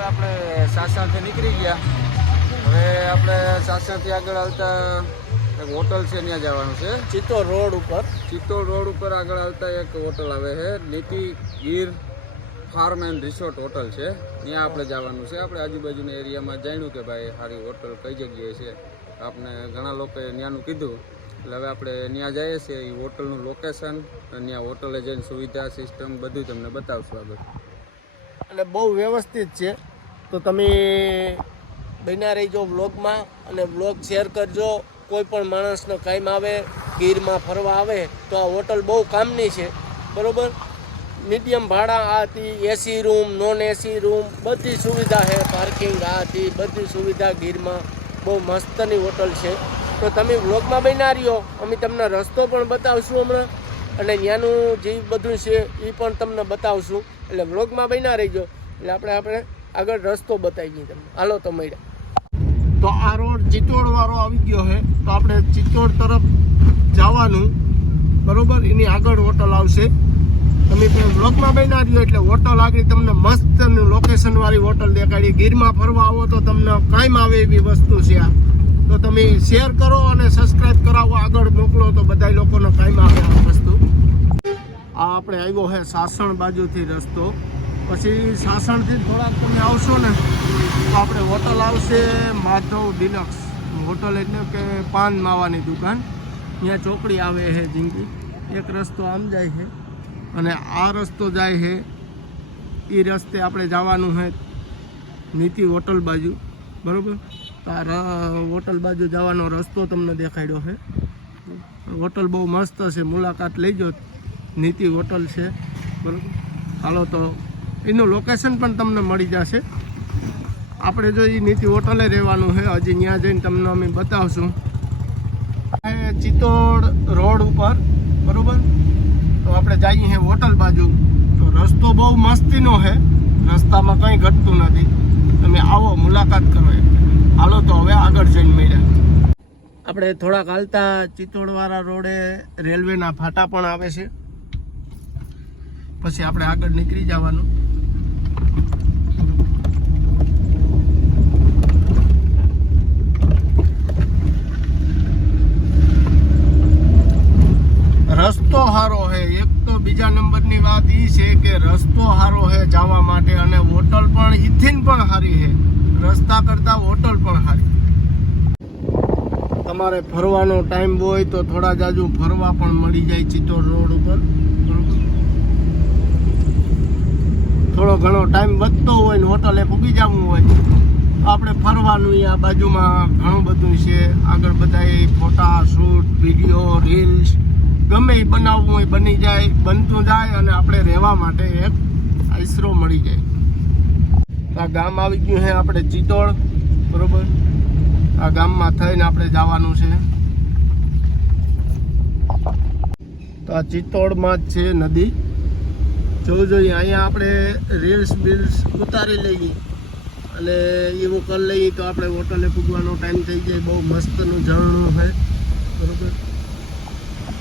હવે આપણે સાસણથી નીકળી ગયા. હવે આપણે સાસણથી આગળ આવતા એક હોટલ છે ત્યાં જવાનું છે. ચિત્તોડ રોડ ઉપર. ચિત્તોડ રોડ ઉપર આગળ આવતા એક હોટલ આવે છે Niti Gir farm and resort hotel છે. ત્યાં આપણે જવાનું છે. આપણે આજુબાજુના એરિયામાં જાણ્યું કે ભાઈ સારી હોટલ કઈ જગ્યાએ છે. આપણે ઘણા લોકોએ ત્યાંનું કીધું. એટલે હવે આપણે ત્યાં જઈએ છીએ એ હોટલનું લોકેશન અને ત્યાં હોટલે જઈને સુવિધા સિસ્ટમ બધું તમને બતાવશું આગળ. એટલે બહુ વ્યવસ્થિત છે. તો તમે બન્યા રહીજો વ્લોગમાં અને વ્લોગ શેર કરજો. કોઈ પણ માણસનો કામ આવે, ગીરમાં ફરવા આવે, તો આ હોટલ બહુ કામની છે. બરાબર? મીડિયમ ભાડા, આ હતી AC room non AC room બધી સુવિધા છે પાર્કિંગ આ હતી, બધી સુવિધા ગીરમાં. બહુ મસ્તની હોટલ છે. તો તમે વ્લોગમાં બન્યા રહ્યો. અમે તમને રસ્તો પણ બતાવશું હમણાં. અને ત્યાંનું જે બધું છે, એ પણ તમને બતાવશું. એટલે વ્લોગમાં બન્યા રહીજો. એટલે આપણે આપણે આગળ રસ્તો બતાવીએ તમને. હાલો તો મળ્યા. તો આ રોડ ચિત્તોડ વાળો આવી ગયો છે. તો આપણે ચિત્તોડ તરફ જવાનું. બરોબર? એની આગળ હોટલ આવશે. તમે ત્યાં બ્લોકમાં બન્યા રહ્યો એટલે હોટલ આગળ તમને મસ્ત લોકેશન વાળી હોટલ દેખાડી. ગીરમાં ફરવા આવો તો તમને કાયમ આવે એવી વસ્તુ છે આ. તો તમે શેર કરો અને સબસ્ક્રાઇબ કરાવો. આગળ મોકલો તો બધા લોકોનો કાયમ આવે આ વસ્તુ. આ આપણે આવ્યો છે સાસણ બાજુથી રસ્તો. પછી સાસણથી થોડાક તમે આવશો ને આપણે હોટલ આવશે માધવ ડિલક્સ. હોટલ એટલે કે પાન માવાની દુકાન. ત્યાં ચોકડી આવે છે જિંદગી. એક રસ્તો આમ જાય છે અને આ રસ્તો જાય છે. એ રસ્તે આપણે જવાનું છે નીતિ હોટલ બાજુ. બરાબર? આ હોટલ બાજુ જવાનો રસ્તો તમને દેખાડ્યો છે. હોટલ બહુ મસ્ત છે. મુલાકાત લેજો. નીતિ હોટલ છે. બરાબર? હાલો તો એનું લોકેશન પણ તમને મળી જશે. આપણે જો એ નીતિ હોટલે રહેવાનું છે, હજી ત્યાં જઈને તમને અમે બતાવશું. ચિત્તોડ રોડ ઉપર, બરોબર? તો આપણે જઈએ છીએ હોટલ બાજુ. તો રસ્તો બહુ મસ્તીનો છે. રસ્તામાં કંઈ ઘટતું નથી. તમે આવો, મુલાકાત કરો. હાલો તો હવે આગળ જઈને મળ્યા. આપણે થોડાક હાલતા ચિત્તોડવાળા રોડે રેલવેના ફાટા પણ આવે છે. પછી આપણે આગળ નીકળી જવાનું. રસ્તો સારો છે એક તો બીજા નંબરની વાત એ છે કે રસ્તો સારો છે જવા માટે અને હોટલ પણ ઇથિન પણ સારી છે રસ્તા કરતાં હોટલ પણ સારી તમારે ફરવાનો ટાઈમ હોય તો થોડા જાજુ ફરવા પણ મળી જાય ચિત્તોડ રોડ ઉપર? થોડો ઘણો ટાઈમ વધતો હોય ને હોટલે પૂગી જવું હોય. આપણે ફરવાનું આ બાજુમાં ઘણું બધું છે. આગળ બધા ફોટા, શૂટ, વીડિયો, રીલ્સ. ગમે એ બનાવવું હોય બની જાય, બનતું જાય અને આપણે રહેવા માટે એક આશરો મળી જાય. આ ગામ આવી ગયું છે આપણે ચિત્તોડ, બરોબર? આ ગામમાં થઈને આપણે જવાનું છે. તો આ ચિત્તોડમાં જ છે નદી. જોવું જોઈએ અહીંયા આપણે રીલ્સ બિલ્સ ઉતારી લઈએ. અને એવું કરી લઈએ તો આપણે હોટલે પૂગવાનો ટાઈમ થઈ જાય. બહુ મસ્તનું ઝરણું છે. બરોબર?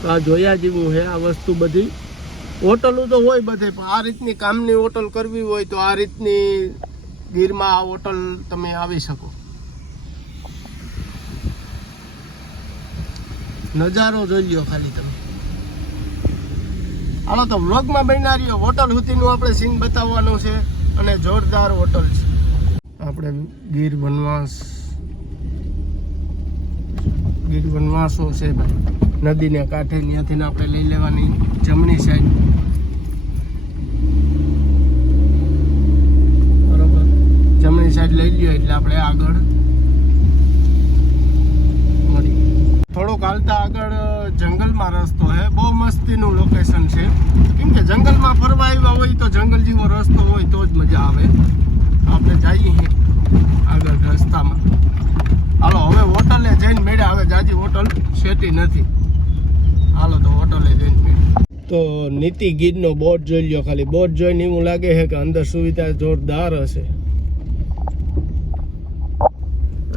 આ જોયા જેવું છે આ વસ્તુ બધી. હોટલો તો હોય બધે, પણ આ રીતની કામની હોટલ કરવી હોય તો આ રીતની ગીરમાં આ હોટલ તમે આવી શકો. નજારો જોઈ લ્યો ખાલી તમે. હાલો તો વ્લોગમાં બન્યા રહ્યો હોટલ સુધીનું આપણે સીન બતાવવાનું છે અને જોરદાર હોટલ છે. આપણે ગીર વનવાસ ગીર વનવાસો છે ભાઈ. નદીને કાંઠે ત્યાંથી આપણે લઈ લેવાની જમણી સાઈડ બરોબર. જમણી સાઈડ લઈ લ્યો એટલે આપણે આગળ થોડોક હાલતા આગળ જંગલમાં રસ્તો છે. બહુ મસ્તીનું લોકેશન છે. કેમ કે જંગલમાં ફરવા આવ્યા હોય તો જંગલ જેવો રસ્તો હોય તો જ મજા આવે. આપણે જઈએ આગળ રસ્તામાં. હાલો હવે હોટલે જઈને મેળ્યા. હવે જાજી હોટલ સેટી નથી. હાલો તો હોટલે જઈને મેળ્યા. તો નીતિ ગીરનો બોર્ડ જોઈ લ્યો ખાલી. બોર્ડ જોઈને એવું લાગે છે કે અંદર સુવિધા જોરદાર હશે.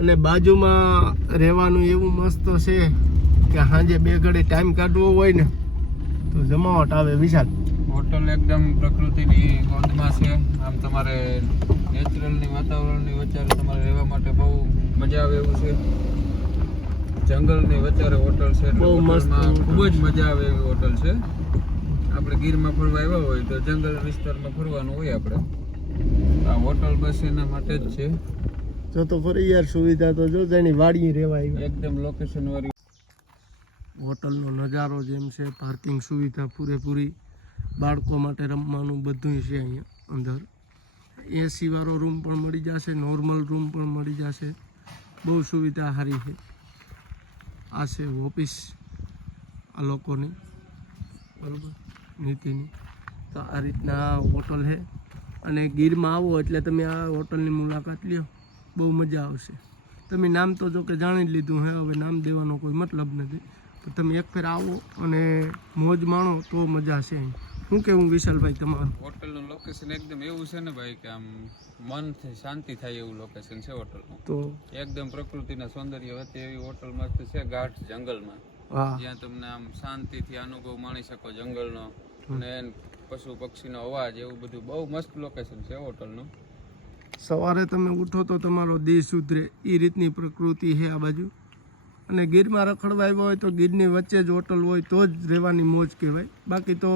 અને બાજુમાં રહેવાનું એવું મસ્ત છે કે સાંજે બે ઘડી ટાઈમ કાઢવો હોય ને તો જમાવટ આવે વિશાલ. હોટલ એકદમ પ્રકૃતિની ગોંધમાં છે. આમ તમારે નેચરલની વાતાવરણની વચ્ચે તમારે રહેવા માટે બહુ મજા આવે એવું છે? જંગલની વચ્ચે હોટલ છે બહુ મસ્ત ખૂબ જ મજા આવે એવી હોટલ છે. આપણે ગીરમાં ફરવા આવ્યા હોય તો જંગલ વિસ્તારમાં ફરવાનું હોય આપણે. આ હોટલ બસ એના માટે જ છે. જો તો ફરી યાર સુવિધા તો જો જેની વાડી રહેવાય એકદમ લોકેશન વાળી. હોટલનો નજારો જેમ છે પાર્કિંગ સુવિધા પૂરેપૂરી બાળકો માટે રમવાનું બધું છે અહીંયા અંદર. એસી વાળો રૂમ પણ મળી જશે નોર્મલ રૂમ પણ મળી જશે. બહુ સુવિધા સારી છે. આ છે ઓફિસ આ લોકોની, બરાબર? નીતિની. તો આ રીતના હોટલ છે. અને ગીરમાં આવો એટલે તમે આ હોટલની મુલાકાત લ્યો. બહુ મજા આવશે. તમે નામ તો જો કે જાણી જ લીધું હે, હવે નામ દેવાનો કોઈ મતલબ નથી. તમે એક ફેર આવો અને મોજ માણો તો મજા છે અહીં શું કેવું વિશાલભાઈ તમારું? હોટલનું લોકેશન એકદમ એવું છે ને ભાઈ કે આમ મનથી શાંતિ થાય એવું લોકેશન છે હોટલનું. તો? એકદમ પ્રકૃતિના સૌંદર્ય વચ્ચે એવી હોટલ મસ્ત છે ગાઢ જંગલમાં. જ્યાં તમને આમ શાંતિથી અનુભવ માણી શકો જંગલનો અને પશુ પક્ષીનો અવાજ એવું બધું બહુ મસ્ત લોકેશન છે હોટલનું. સવારે તમે ઉઠો તો તમારો દેહ સુધરે. એ રીતની પ્રકૃતિ છે આ બાજુ? અને ગીરમાં રખડવા આવ્યો હોય તો ગીરની વચ્ચે જ હોટલ હોય તો જ રહેવાની મોજ કહેવાય. બાકી તો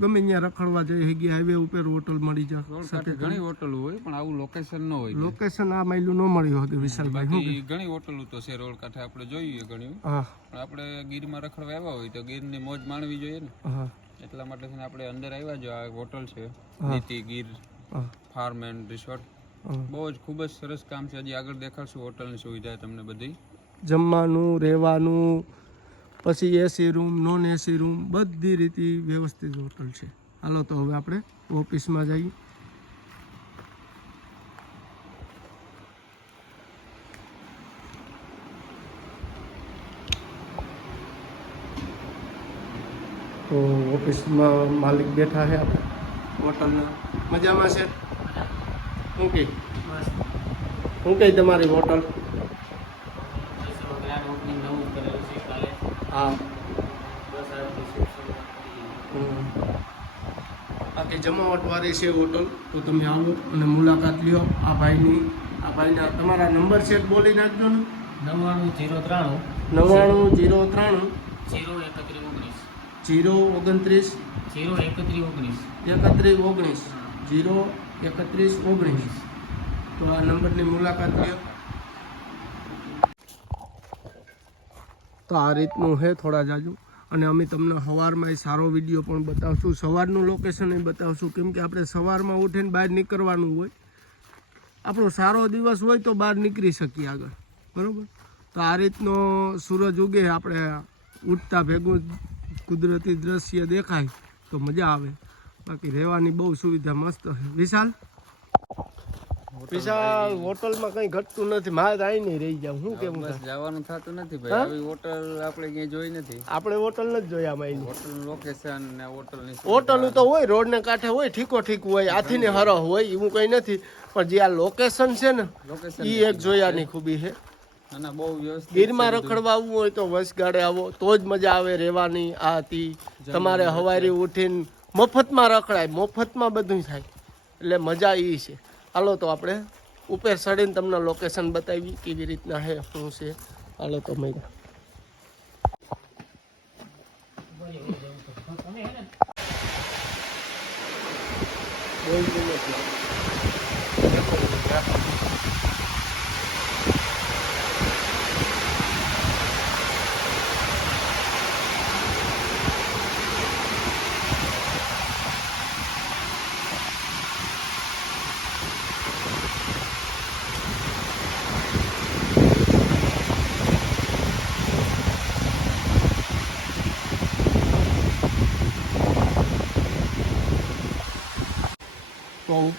ગમે ત્યાં રખડવા જઈ હગી હાઈવે ઉપર હોટલ મળી જાય. ઘણી હોટલો હોય પણ આવું લોકેશન ન હોય લોકેશન આ માયલું ન મળ્યું હતું વિશાલભાઈ ઘણી હોટલો તો છે રોડ કાંઠે આપણે જોઈએ ઘણી. હા. પણ આપણે ગીરમાં રખડવા આવ્યા હોય તો ગીરની મોજ માણવી જોઈએ ને. હા. એટલા માટે છે આપણે અંદર આવ્યા જો આ હોટલ છે. Niti Gir farm and resort. બહુ જ ખૂબ જ સરસ કામ છે. હજી આગળ દેખાડશું હોટલની સુવિધા તમને બધી. જમવાનું રહેવાનું પછી AC room non AC room બધી રીતે વ્યવસ્થિત હોટલ છે. હાલો તો હવે આપણે ઓફિસમાં જઈએ. તો ઓફિસમાં માલિક બેઠા છે આપણે હોટલના. મજામાં છે? શું કે? શું કહી તમારી હોટલ? હા. હમ. બાકી જમાવટ વાળી છે હોટલ તો તમે આવો અને મુલાકાત લ્યો આ ભાઈની આ ભાઈના તમારા નંબર છે બોલી નાખજો ને. નવ્વાણું જીરો ત્રાણું. નવ્વાણું જીરો ત્રાણું. જીરો એકત્રીસ ઓગણીસ. જીરો ઓગણત્રીસ. જીરો એકત્રીસ ઓગણીસ. એકત્રીસ ઓગણીસ. જીરો એકત્રીસ ઓગણીસ. તો આ નંબરની મુલાકાત લ્યો. તો આ રીતનું છે થોડા જાજુ. અને અમે તમને સવારમાં એ સારો વીડિયો પણ બતાવશું. સવારનું લોકેશન એ બતાવશું. કેમ કે આપણે સવારમાં ઉઠીને બહાર નીકળવાનું હોય. આપણો સારો દિવસ હોય તો બહાર નીકળી શકીએ આગળ. બરાબર? તો આ રીતનો સૂરજ ઉગે, આપણે ઉઠતા ભેગું કુદરતી દ્રશ્ય દેખાય તો મજા આવે. બાકી રહેવાની બહુ સુવિધા મસ્ત છે. વિશાલ? વિશાલ હોટલમાં કંઈ ઘટતું નથી. મારે અહીં નહીં રહી જાવ હું કેવું જવાનું થતું નથી ભાઈ. આવી હોટલ આપણે ક્યાંય જોઈ નથી. આપણે હોટલ નથી જોયા માં હોટલ લોકેશન ને હોટલની હોટલ તો હોય રોડને કાંઠે હોય ઠીકો ઠીક હોય આથીને હરો હોય એવું કંઈ નથી. પણ જે આ લોકેશન છે ને એ એક જોયાની ખૂબી છે. ગીરમાં રખડવા આવવું હોય તો વસગાડે આવો. તો જ મજા આવે રહેવાની આ હતી તમારે હવારી ઉઠીને મફતમાં રખડાય. મફતમાં બધું થાય. એટલે મજા એ છે. હાલો તો આપણે ઉપર ચડીને તમને લોકેશન બતાવી કેવી રીતના છે, શું છે. હાલો તો મહિના બોલતું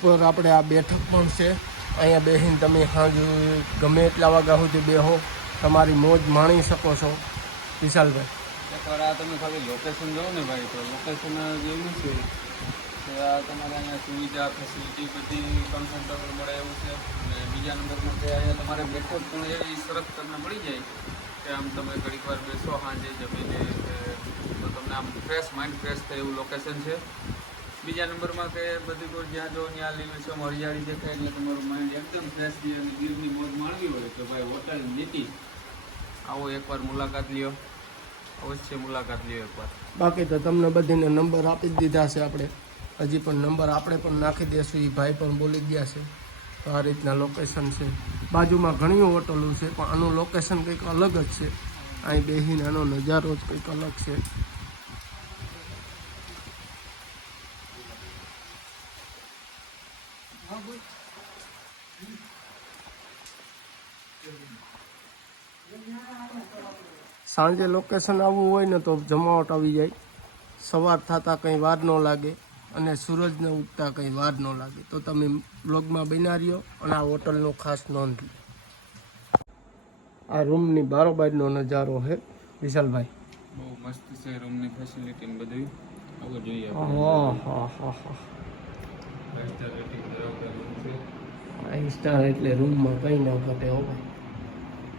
ઉપર આપણે આ બેઠક પણ છે. અહીંયા બેસીને તમે સાંજ ગમે એટલા વાગ્યા સુધી બેહો. તમારી મોજ માણી શકો છો. વિશાલભાઈ. એકવાર આ તમે ખાલી લોકેશન જોવો ને ભાઈ, તો લોકેશન જેવું છે તમારે અહીંયા સુવિધા ફેસિલિટી બધી કમ્ફર્ટેબલ મળે એવું છે. અને બીજા નંબરમાં કે અહીંયા તમારે બેઠક પણ એવી સરસ તમને મળી જાય કે આમ તમે ઘડીક વાર બેસો સાંજે જમીને તો તમને આમ ફ્રેશ માઇન્ડ ફ્રેશ થાય એવું લોકેશન છે. બીજા નંબરમાં કે બધી કોઈ જ્યાં જો ત્યાં લીલુંછમ હરિયાળી દેખાય એટલે તમારું માઇન્ડ એકદમ ફ્રેશ થઈ અને ગીરની મોજ માણવી હોય તો ભાઈ હોટલ નીતિ. આવો એકવાર મુલાકાત લ્યો. અવશ્ય મુલાકાત લ્યો એકવાર. બાકી તો તમને બધીને નંબર આપી જ દીધા છે આપણે. હજી પણ નંબર આપણે પણ નાખી દઈશું એ ભાઈ પણ બોલી ગયા છે. તો આ રીતના લોકેશન છે. બાજુમાં ઘણી હોટલો છે, પણ આનું લોકેશન કંઈક અલગ જ છે. અહીં બેસીને આનો નજારો જ કંઈક અલગ છે. સાંજે લોકેશન આવવું હોય ને તો જમાવટ આવી જાય. સવાર થતાં કંઈ વાર ન લાગે અને સૂરજને ઉગતા કંઈ વાર ન લાગે. તો તમે બ્લોગમાં બના રહ્યો અને આ હોટલનો ખાસ નોંધ લો. આ રૂમની બારોબારનો નજારો છે વિશાલભાઈ. બહુ મસ્ત છે રૂમની ફેસિલિટી ને બધું જોઈએ હા હા હા હા. એટલે રૂમમાં કંઈ ન ઘટે હો ભાઈ.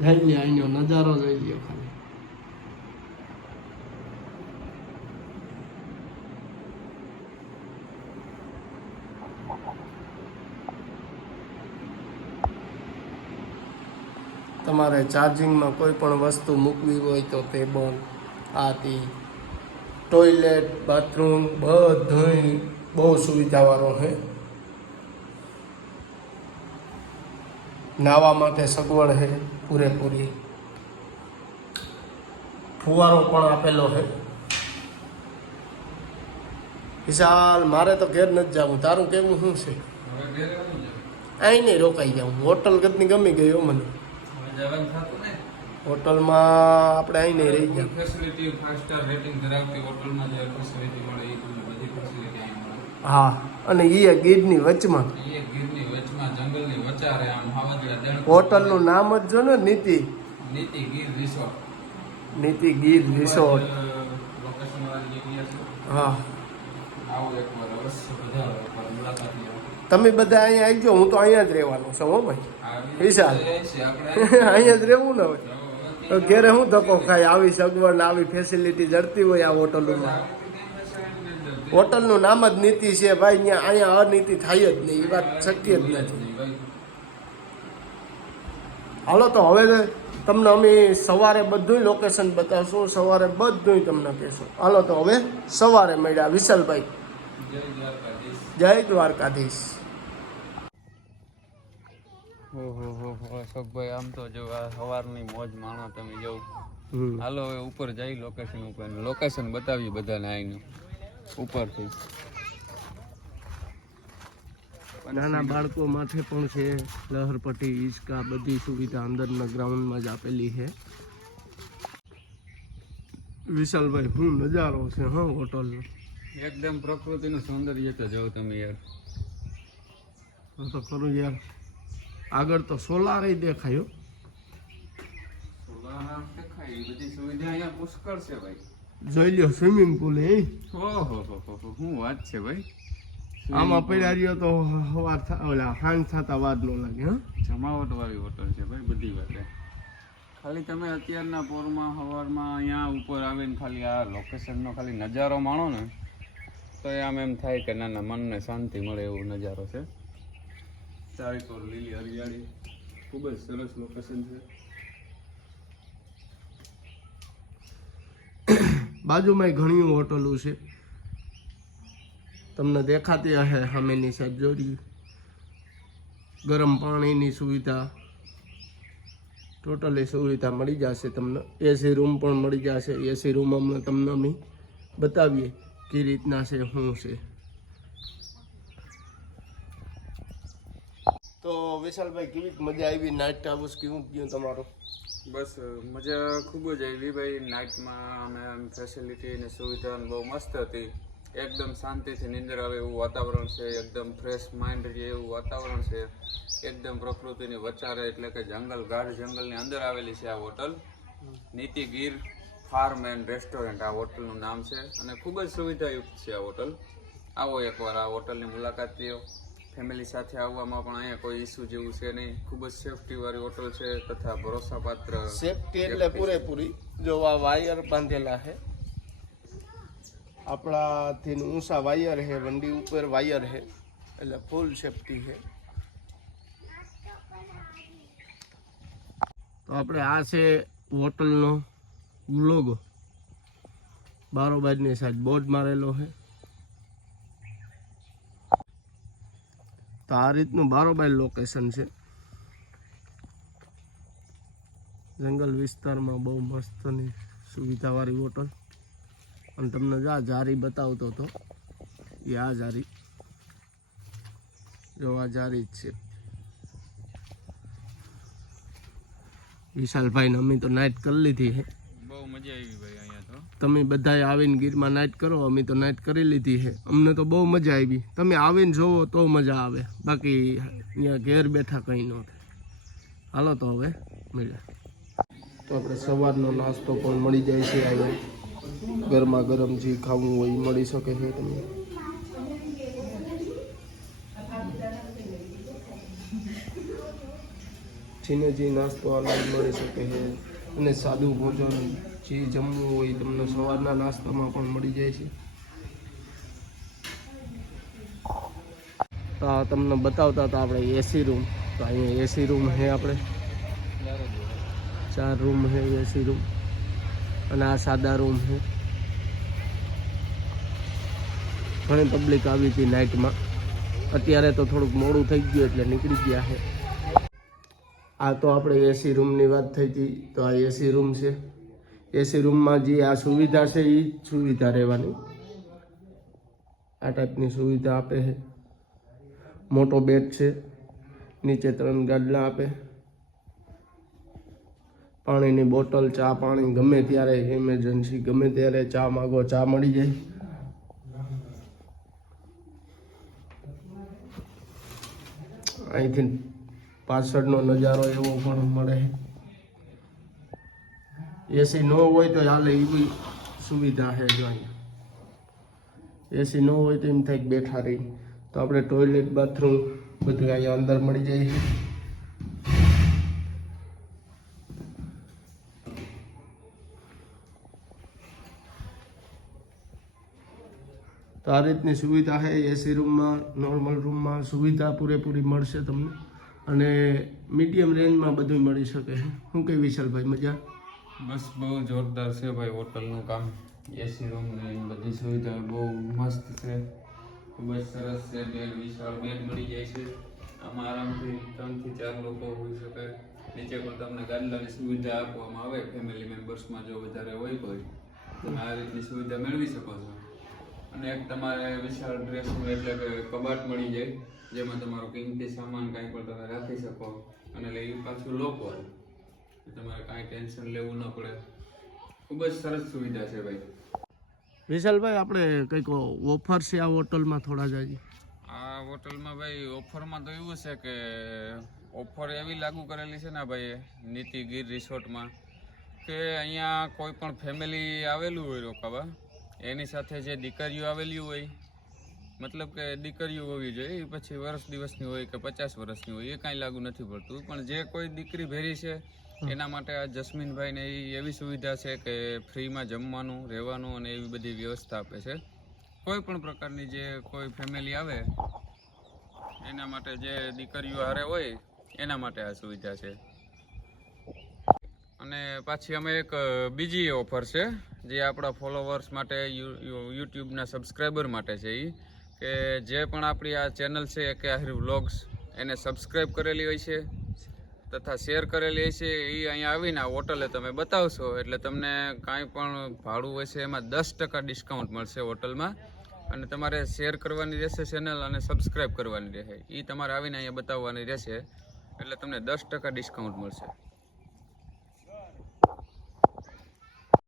લઈ લે અહીંનો નજારો જોઈ લ્યો ખાલી. તમારે ચાર્જિંગમાં કોઈ પણ વસ્તુ મૂકવી હોય તો ટેબલ તી. ટોયલેટ બાથરૂમ બધું બહુ સુવિધાવાળો છે નાવા માટે સગવડ છે પૂરેપૂરી. ફુવારો પણ આપેલો છે વિશાલ મારે તો ઘેર નથી જવું. તારું કેવું શું છે? અહીં નહીં રોકાઈ જાઉં. હોટલ ગતની ગમી ગયો મને. જવાનું થતું ને? હોટલમાં આપણે અહીં નહીં રહી ગયા. ફેસિલિટી ફાઇવ સ્ટાર રેટિંગ ધરાવતી હોટલમાં જે ફેસિલિટી મળે એ તમને બધી ફેસિલિટી હા અને એ ગીરની વચમાં. એ ગીરની વચમાં જંગલની વચારે આમ હાવજડા હોટલનું નામ જ જો ને નીતિ. નીતિ ગીર રિસોર્ટ. નીતિ ગીર રિસોર્ટ. લોકેશન વાળી જગ્યા છે. હા. આવો એકવાર અવશ્ય બધા મુલાકાત લ્યો. તમે બધા અહીંયા આવી જાઓ હું તો અહીંયા જ રહેવાનો છું, હો ભાઈ. વિશાલ. અહીંયા જ રહેવું ને હવે. તો ઘેરે હું ધક્કો ખાય? આવી સગવડ આવી ફેસિલિટી જડતી હોય આ હોટલોમાં. હોટલનું નામ જ નીતિ છે ભાઈ અહીંયા અહીંયા અનીતિ થાય જ નહીં, એ વાત શક્ય જ નથી. હાલો તો હવે તમને અમે સવારે બધું લોકેશન બતાવશું, સવારે બધું તમને કહેશું. હાલો તો હવે સવારે મળ્યા વિશાલભાઈ. જય દ્વારકાધીશ. ઓહો હો હો અશોકભાઈ આમ તો જો આ સવારની મોજ માણો તમે જો. હમ. હાલો હવે ઉપર જઈ લોકેશન ઉપર. લોકેશન બતાવીએ બધાને આવીને ઉપરથી. નાના બાળકો માટે પણ છે લહરપટ્ટી હિંચકા બધી સુવિધા અંદરના ગ્રાઉન્ડમાં જ આપેલી છે. વિશાલભાઈ હું નજારો છે હા હોટલનો. એકદમ પ્રકૃતિનું સૌંદર્ય તો જો તમે યાર. હું તો કરું યાર. આગળ તો સોલાર દેખાયો સોલાર દેખાય બધી સુવિધા અહીંયા પુષ્કળ છે ભાઈ. જોઈ લ્યો સ્વિમિંગ પુલ એ ઓહો હો હો હો વાત છે ભાઈ. આમાં પડ્યા રહ્યો તો સવાર ઓલા હાંગ થતા વાત ન લાગે હા. જમાવટ વાળી હોટલ છે ભાઈ બધી વાતે. ખાલી તમે અત્યારના પોરમાં સવારમાં અહીંયા ઉપર આવીને ખાલી આ લોકેશનનો ખાલી નજારો માણો ને તો આમ એમ થાય કે ના ના મનને શાંતિ મળે એવો નજારો છે. ચારિકોર લીલી હરિયાળી. ખૂબ જ સરસ લોકેશન છે. બાજુમાં ઘણી હોટલો છે. તમને દેખાતી હશે સામેની સાઈડ જોડી ગરમ પાણીની સુવિધા ટોટલી સુવિધા મળી જશે તમને. એસી રૂમ પણ મળી જશે. એસી રૂમ અમને તમને અમે બતાવીએ. કે રીતના છે શું છે. તો વિશાલભાઈ કેવી મજા આવી નાઇટ હાઉસ કેવું ગયું તમારું? બસ મજા ખૂબ જ આવી ભાઈ. નાઇટમાં અમે ફેસિલિટી અને સુવિધા બહુ મસ્ત હતી. એકદમ શાંતિથી નીંદર આવે એવું વાતાવરણ છે. એકદમ ફ્રેશ માઇન્ડ રહે એવું વાતાવરણ છે. એકદમ પ્રકૃતિની વચારે એટલે કે જંગલ ગાઢ જંગલની અંદર આવેલી છે આ હોટલ. નીતિ ગીર ફાર્મ એન્ડ રેસ્ટોરન્ટ આ હોટલનું નામ છે અને ખૂબ જ સુવિધાયુક્ત છે આ હોટલ. આવો એકવાર આ હોટલની મુલાકાત લ્યો. ફેમિલી સાથે આવવામાં પણ અહીંયા કોઈ ઇસ્યુ જેવું છે નહીં. ખૂબ જ સેફટી વાળી હોટલ છે તથા ભરોસાપાત્ર સેફટી એટલે પૂરેપૂરી. જો આ વાયર બાંધેલા છે આપણાથી ઊંચા વાયર છે વંડી ઉપર વાયર છે એટલે ફૂલ સેફટી છે. તો આપણે આ છે હોટલનો લોગો બારોબારની સાઈડ બોર્ડ મારેલો છે તો આ રીતનું બારોબાર લોકેશન છે. જંગલ વિસ્તારમાં બહુ મસ્તની સુવિધાવાળી હોટલ. અને તમને જ આ જારી બતાવતો હતો. એ આ જારી જો આ જારી જ છે. વિશાલભાઈને અમે તો નાઇટ કરી લીધી બહુ તમે બધાય આવીને ગીરમાં નાઇટ કરો, અમે તો નાઇટ કરી લીધી છે. અમને તો બહુ મજા આવી. તમે આવીને જોવો તો મજા આવે. બાકી અહીંયા ઘેર બેઠા કંઈ ન થાય. હાલો તો હવે મળે તો આપણે સવારનો નાસ્તો પણ મળી જાય છે અહીંયા ગરમા ગરમ જે ખાવું હોય મળી શકે છે તમને. જેને જે નાસ્તો અલગ મળી શકે છે અને સાદું ભોજન જે જમવું હોય તમને સવારના નાસ્તામાં પણ મળી જાય છે. તો આ તમને બતાવતા હતા આપણે એસી રૂમ તો અહીંયા એસી રૂમ છે આપણે. ચાર રૂમ છે એસી રૂમ અને આ સાદા રૂમ છે. ઘણી પબ્લિક આવી હતી નાઇટમાં અત્યારે તો થોડુંક મોડું થઈ ગયું એટલે નીકળી ગયા છે. આ તો આપણે એસી રૂમની વાત થઈ હતી. તો આ એસી રૂમ છે. એસી રૂમમાં જે આ સુવિધા છે એ સુવિધા રહેવાની. આ ટાઈપની સુવિધા આપે છે. મોટો બેડ છે, નીચે ત્રણ ગાડલા આપે. પાણીની બોટલ, ચા, પાણી, ગમે ત્યારે ઇમરજન્સી ગમે ત્યારે ચા માગો, ચા મળી જાય. અહીંથી પાછળનો નજારો એવો પણ મળે એસી ન હોય તો હાલે એવી સુવિધા છે જો અહીંયા. એસી ન હોય તો એમ થાય બેઠા રહી. તો આપણે ટોયલેટ બાથરૂમ બધું અહીંયા અંદર મળી જાય છે. તો આ રીતની સુવિધા છે એસી રૂમમાં નોર્મલ રૂમમાં સુવિધા પૂરેપૂરી મળશે તમને. અને મીડિયમ રેન્જમાં બધું મળી શકે છે. શું કે વિશાલભાઈ, મજા? બસ બહુ જોરદાર છે ભાઈ હોટલનું કામ. એસી રૂમ ને બધી સુવિધા બહુ મસ્ત છે. ખૂબ જ સરસ છે, બેડ વિશાળ, બેડ મળી જાય છે. આમાં આરામથી ત્રણથી ચાર લોકો હોઈ શકે. નીચે પણ તમને ગાદલાની સુવિધા આપવામાં આવે ફેમિલી મેમ્બર્સમાં જો વધારે હોય કોઈ તમે આ રીતની સુવિધા મેળવી શકો છો. અને એક તમારે વિશાળ ડ્રેસનું એટલે કે કબાટ મળી જાય, જેમાં તમારો કિંમતી સામાન કાંઈ પણ તમે રાખી શકો. અને એ પાછું લોકો તમારે કાંઈ ટેન્શન લેવું ન પડે. ખૂબ જ સરસ સુવિધા છે ભાઈ. વિશાલભાઈ આપણે કંઈક ઓફર છે આ હોટલમાં થોડા જાય આ હોટલમાં ભાઈ ઓફરમાં તો એવું છે કે ઓફર એવી લાગુ કરેલી છે ને ભાઈ નીતિ ગીર રિસોર્ટમાં કે અહીંયા કોઈ પણ ફેમિલી આવેલું હોય રોકાવા એની સાથે જે દીકરીઓ આવેલી હોય મતલબ કે દીકરીઓ હોવી જોઈએ પછી વર્ષ દિવસની હોય કે પચાસ વર્ષની હોય એ કાંઈ લાગુ નથી પડતું. પણ જે કોઈ દીકરી ભેરી છે એના માટે આ જસ્મીનભાઈને એવી સુવિધા છે કે ફ્રીમાં જમવાનું, રહેવાનું અને એવી બધી વ્યવસ્થા આપે છે. કોઈ પણ પ્રકારની જે કોઈ ફેમિલી આવે, એના માટે જે દીકરીઓ હારે હોય, એના માટે આ સુવિધા છે. અને પાછી અમે એક બીજી ઓફર છે, જે આપણા ફોલોવર્સ માટે યુટ્યુબના સબસ્ક્રાઈબર માટે છે એ કે જે પણ આપણી આ ચેનલ છે, કે આહિર વ્લોગ્સ એને સબસ્ક્રાઈબ કરેલી હોય છે. તથા શેર કરેલી છે એ અહીંયા આવીને આ હોટલે તમે બતાવશો. એટલે તમને કાંઈ પણ ભાડું છે એમાં દસ ટકા ડિસ્કાઉન્ટ મળશે હોટલમાં. અને તમારે શેર કરવાની રહેશે ચેનલ અને સબસ્ક્રાઈબ કરવાની રહેશે. એ તમારે આવીને અહીંયા બતાવવાની રહેશે. એટલે તમને દસ ટકા ડિસ્કાઉન્ટ મળશે.